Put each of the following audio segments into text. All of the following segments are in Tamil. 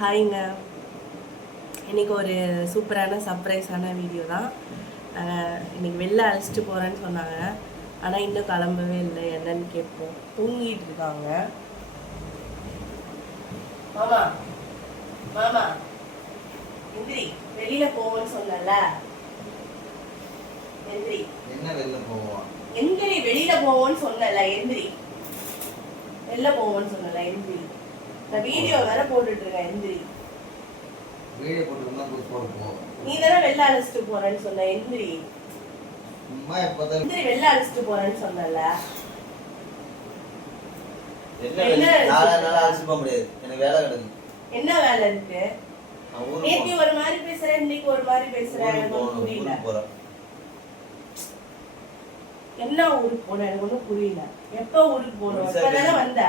ஹாய்ங்க. இன்றைக்கி ஒரு சூப்பரான சர்ப்ரைஸான வீடியோ தான். இன்றைக்கி வெளில அழைச்சிட்டு போகிறேன்னு சொன்னாங்க. ஆனால் இன்னும் கிளம்பவே இல்லை. என்னன்னு கேட்போம். தூங்கிட்டு இருக்காங்க. மாமா மாமா எந்திரி, வெளியில் போவோன்னு சொன்னல. எந்திரி. என்ன வெளில போவோம்? எந்திரி, வெளியில் போவோன்னு சொன்னல. எந்திரி, வெளில போவோன்னு சொன்னல. எந்திரி. நான் வீடியோ வேற போட்டுட்டு இருக்கேன். எந்திரி. வீடியோ போட்டுருந்தா போடுவோம். நீ தானே வெளில அழைச்சிட்டு போறேன்னு சொன்ன. எந்திரி. அம்மா எப்பதான் எந்திரி, வெளில அழைச்சிட்டு போறேன்னு சொன்னல. என்ன நாளா அழைச்சிட்டு போக முடியாது. எனக்கு வேலை கிடக்கு. என்ன வேலை இருக்கு? நேத்தி ஒரு மாதிரி பேசுறேன், இன்னைக்கு ஒரு மாதிரி பேசுறேன். எனக்கு ஒன்றும் புரியல. என்ன ஊருக்கு போன? எனக்கு ஒன்றும் புரியல. எப்ப ஊருக்கு போறோம்? இப்பதானே வந்த.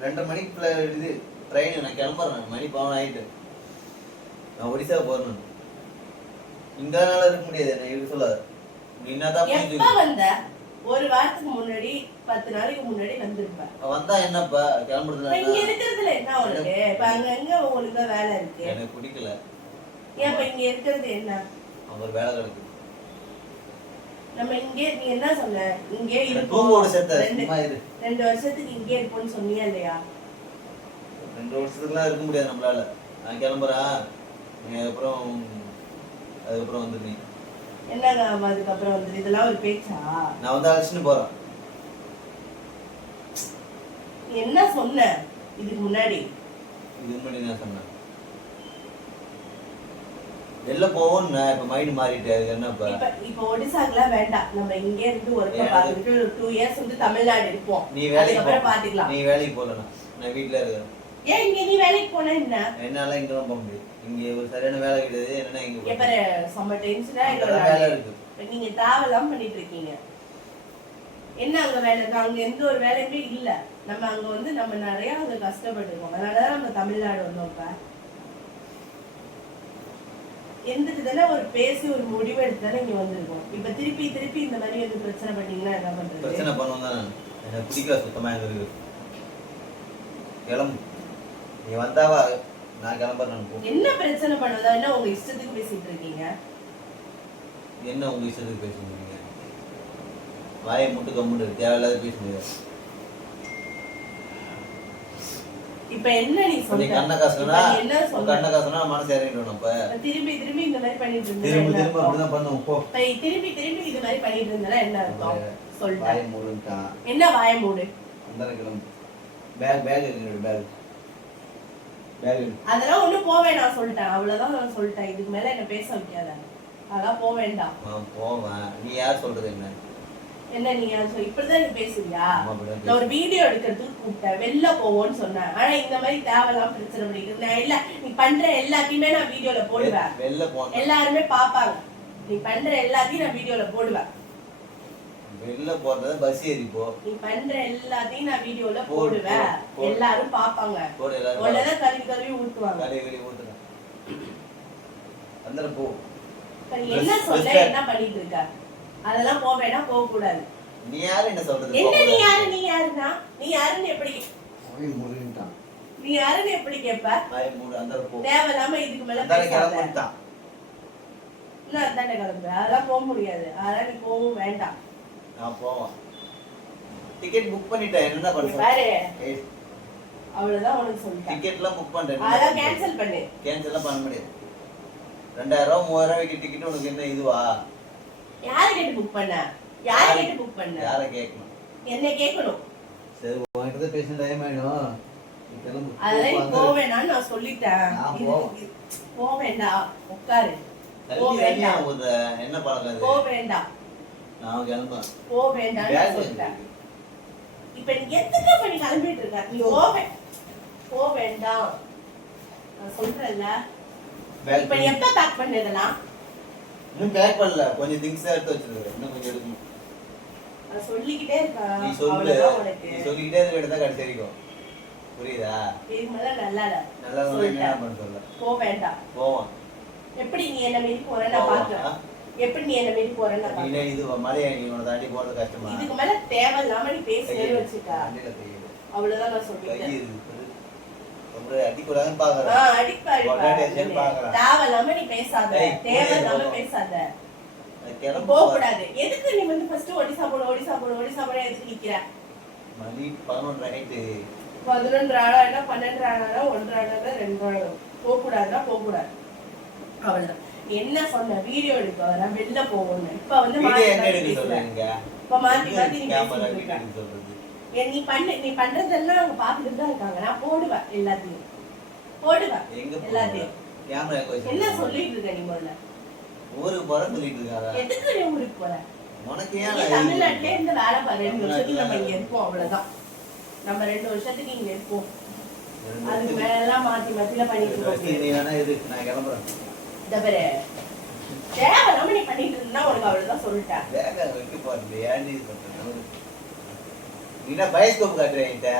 2:30 மணிக்குள்ள இது ட்ரெயின். நான் கிளம்புறேன். மணி 11 ஆயிட்டு. நான் ஒடிசா போறேன். இந்த நாள இருக்க முடியாது. என்ன இது சொல்லாத. நீ என்னதான் புரிஞ்சு எப்ப வந்த? ஒரு வாரத்துக்கு முன்னாடி 10 நாளைக்கு முன்னாடி வந்திருப்ப. வந்தா என்னப்பா கிளம்புறதுல இங்க இருக்கிறதுல என்ன உனக்கு? இப்ப அங்க எங்க உங்களுக்கு வேலை இருக்கு? எனக்கு பிடிக்கல. ஏன் இப்ப இங்க இருக்கிறது என்ன? அவர் வேலை கிடக்கு. நம்ம இங்கே நீ என்ன சொன்ன? இங்கே இருப்போம். தூங்கோட சேர்த்து சும்மா இரு. 2 வருஷத்துக்கு இங்கே இருப்போம்னு சொன்னியா இல்லையா? 2 வருஷத்துக்குலாம் இருக்க முடியாது நம்மளால. நான் கிளம்புறேன். நீ அதுக்கப்புறம் வந்துரு. நீ என்னங்க அதுக்கப்புறம் வந்து இதெல்லாம் ஒரு பேச்சா? நான் வந்து அழைச்சிட்டு போறேன். என்ன சொன்ன இதுக்கு முன்னாடி? இதுக்கு முன்னாடி நான் சொன்னேன் வெளில போவோம். இப்ப மைண்ட் மாறிட்டு என்னப்பா இப்ப ஒடிசாக்குலாம் வேண்டாம். நம்ம இங்க இருந்து ஒர்க் பார்த்துட்டு 2 இயர்ஸ் வந்து தமிழ்நாடு இருப்போம். நீ வேலைக்கு அப்புறம் பாத்துக்கலாம். நீ வேலைக்கு போலனா நான் வீட்ல இருக்கேன். ஏன் இங்க நீ வேலைக்கு போனா என்ன? என்னால இங்க போக முடியாது. இங்க ஒரு சரியான வேலை கிடையாது. என்னன்னா இங்க எப்ப சம்மர் டென்ஷனா வேலை இருக்கு. நீங்க தேவலாம் பண்ணிட்டு இருக்கீங்க. என்ன அங்க வேலை இருக்கு? அங்க எந்த ஒரு வேலையுமே இல்ல. நம்ம அங்க வந்து நம்ம நிறைய அங்க கஷ்டப்பட்டுருக்கோம். அதனாலதான் நம்ம தமிழ்நாடு வந்தோம். இப்ப எந்திட்டு தானே ஒரு பேசி ஒரு முடிவு எடுத்து தானே இங்க வந்திருக்கோம். இப்ப திருப்பி இந்த மாதிரி வந்து பிரச்சனை பண்ணீங்கன்னா என்ன பண்றது? பிரச்சனை பண்ணுவோம் தான். எனக்கு பிடிக்கல சுத்தமா. எனக்கு கிளம்பு. நீ வந்தாவா நான் கிளம்புறேன். என்ன பிரச்சனை பண்ணதா? என்ன உங்க இஷ்டத்துக்கு பேசிட்டு இருக்கீங்க? என்ன உங்க இஷ்டத்துக்கு பேசுறீங்க? வாயை மட்டும் கம்முன்னு தேவையில்லாத பேசுறீங்க. இப்ப என்ன நீ சொல்ற? கண்ண காசுனா என்ன சொல்ற? கண்ண காசுனா மனசு இறங்கிடும். நம்ம திருப்பி இந்த மாதிரி பண்ணிட்டு இருந்தா திரும்ப அப்படிதான் பண்ணுவோம். போ. திருப்பி இது மாதிரி பண்ணிட்டு இருந்தா என்ன அர்த்தம்? சொல்ற. வாயை மூடுடா. என்ன வாயை மூடு? அந்த கிளம்பு. பேக் இருக்கு. பேக் அதெல்லாம் ஒண்ணும் போவே. நான் சொல்லிட்டேன். அவ்வளவுதான் நான் சொல்லிட்டேன். இதுக்கு மேல என்ன பேச வைக்காத. அதெல்லாம் போக வேண்டாம். போவேன். நீ யார் சொல்றது? என்ன நீ இப்படிதான் நீ பேசுறியா? நான் ஒரு வீடியோ எடுக்கிறதுக்கு கூப்பிட்டேன். வெளில போவோன்னு சொன்னேன். ஆனா இந்த மாதிரி தேவையெல்லாம் பிரச்சனை பண்ணிட்டு நான் இல்ல. நீ பண்ற எல்லாத்தையுமே நான் வீடியோல போடுவேன். எல்லாருமே பாப்பாங்க. நீ பண்ற எல்லாத்தையும் நான் வீடியோல போடுவேன். வெளில போறது பஸ் ஏறி போ. நீ பண்ற எல்லாத்தையும் நான் வீடியோல போடுவேன். எல்லாரும் பாப்பாங்க. ஒண்ணதான் கழுவி ஊத்துவாங்க. கழுவி ஊத்துங்க. அந்த போ. என்ன சொல்ல? என்ன பண்ணிட்டு இருக்க? அதெல்லாம் போக வேண்டாம். போக கூடாது. நீ யாரு? என்ன சொல்றது? என்ன நீ யாருன்னா? நீ யாருன்னு எப்படி? நீ யாருன்னு எப்படி கேப்ப? தேவையில்லாம இதுக்கு மேல பேசாத. என்ன அதானே கிளம்பு? அதெல்லாம் போக முடியாது. அதெல்லாம் நீ போகவும் வேண்டாம். நான் போவேன். டிக்கெட் புக் பண்ணிட்டேன். என்ன பண்ற? பாரு, அவ்வளவுதான் உனக்கு சொல்லிட்டேன். டிக்கெட்லாம் புக் பண்ணிட்டேன். அதெல்லாம் கேன்சல் பண்ணு. கேன்சல்லாம் பண்ண முடியாது. 2000 3000 டிக்கெட் உனக்கு என்ன இதுவா? யாரை கேட்டு புக் பண்ண? யாரை கேட்டு புக் பண்ண? யாரை கேட்கணும்? என்ன கேட்கணும்? சரி, உன்கிட்ட பேச டைம் ஆயிடும். அதெல்லாம் போக வேணாம்னு நான் சொல்லிட்டேன். போக வேண்டாம். உட்காரு. போக வேண்டாம். என்ன பழக்கம்? போக வேண்டாம். நான் கிளம்புறேன். போக வேண்டாம்னு சொல்லிட்டேன். இப்ப நீ எதுக்கு பண்ணி கிளம்பிட்டு இருக்க? நீ போக வேண்டாம் நான் சொல்றேன்ல. இப்ப நீ எப்ப பேக் பண்ணதெல்லாம்? இன்னும் பேக் பண்ணல. கொஞ்சம் திங்ஸ் எடுத்து வச்சிருக்கேன். இன்னும் கொஞ்சம் எடுக்கணும். நான் சொல்லிக்கிட்டே இருக்கேன். நீ சொல்லிக்கிட்டே இருக்க வேண்டியதா கடைசி வரைக்கும். புரியுதா? இதுக்கு மேல நல்லா என்ன பண்ண சொல்ல? போக வேண்டாம். போவான். எப்படி நீ என்ன மீறி போற நான் பாக்குறேன். எப்படி நீ என்ன மீறி போற நான் பாக்குறேன். நீ இது மலையை நீ உன தாண்டி போறது கஷ்டமா? இதுக்கு மேல தேவையில்லாம நீ பேசியே வச்சுக்க. அவ்வளவுதான் நான் சொல்லிட்டேன். அடிக்கூடாதுன்னு பாக்குறேன். தேவையில்லாம நீ பேசாத, தேவையில்லாம பேசாத. போக கூடாது. எதுக்கு நீ வந்து ஃபர்ஸ்ட் ஒடிசா போட எதுக்கு நிக்கிற? மணி 11 ஆயிட்டு. 11 ஆனா என்ன 12 ஆனா 1 ஆனா 2 ஆனா போக கூடாதுன்னா போக கூடாது. அவ்வளவுதான். என்ன சொன்ன? வீடியோ எடுக்க வர வெளில போவோம்னு. இப்ப வந்து வீடியோ எங்க எடுக்க சொல்றீங்க? இப்ப மாத்தி நீ கேமரா வீடியோ சொல்றது. நீ பண்றதெல்லாம் அவங்க பாத்துட்டு தான் இருக்காங்க. நான் போடுவேன் எல்லாத்தையும். போடுவேன் எல்லாத்தையும். கேமரா கோச் என்ன சொல்லிட்டு இருக்க நீ முதல்ல? ஊருக்கு போற சொல்லிட்டு இருக்காங்க. எதுக்கு நீ ஊருக்கு போற? உனக்கு ஏன் தமிழ்நாட்டுல இருந்து வேலை பாரு. 2 வருஷத்துக்கு நம்ம இங்க இருப்போம், அவ்வளவுதான். நம்ம 2 வருஷத்துக்கு இங்க இருப்போம். அதுக்கு மேல மாத்தில பண்ணிட்டு இருக்கோம். நீ வேணா இரு, நான் கிளம்புறேன். தபரே தேவையில்லாம நீ பண்ணிட்டு இருந்தா உனக்கு அவ்வளவுதான் சொல்லிட்டேன். வேக வைக்க போறது ஏன்டி பண்றது? நீனா பைஸ்கோப் காட்டுறீங்க.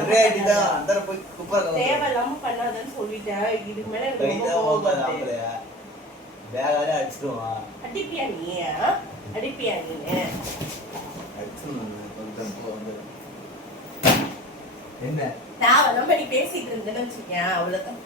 ஒரே அடி தான் அந்தர போய் குப்பை. தேவையில்லாம பண்ணாதன்னு சொல்லிட்டேன். இதுக்கு மேல எனக்கு ரொம்ப கோவம் வருது. வேகால அடிச்சிடுவா. அடிப்பியா நீ? அடிப்பியா நீ? என்ன தேவையில்லாம நீ பேசிட்டு இருந்தேன்னு வச்சுக்கேன், அவ்வளவுதான்.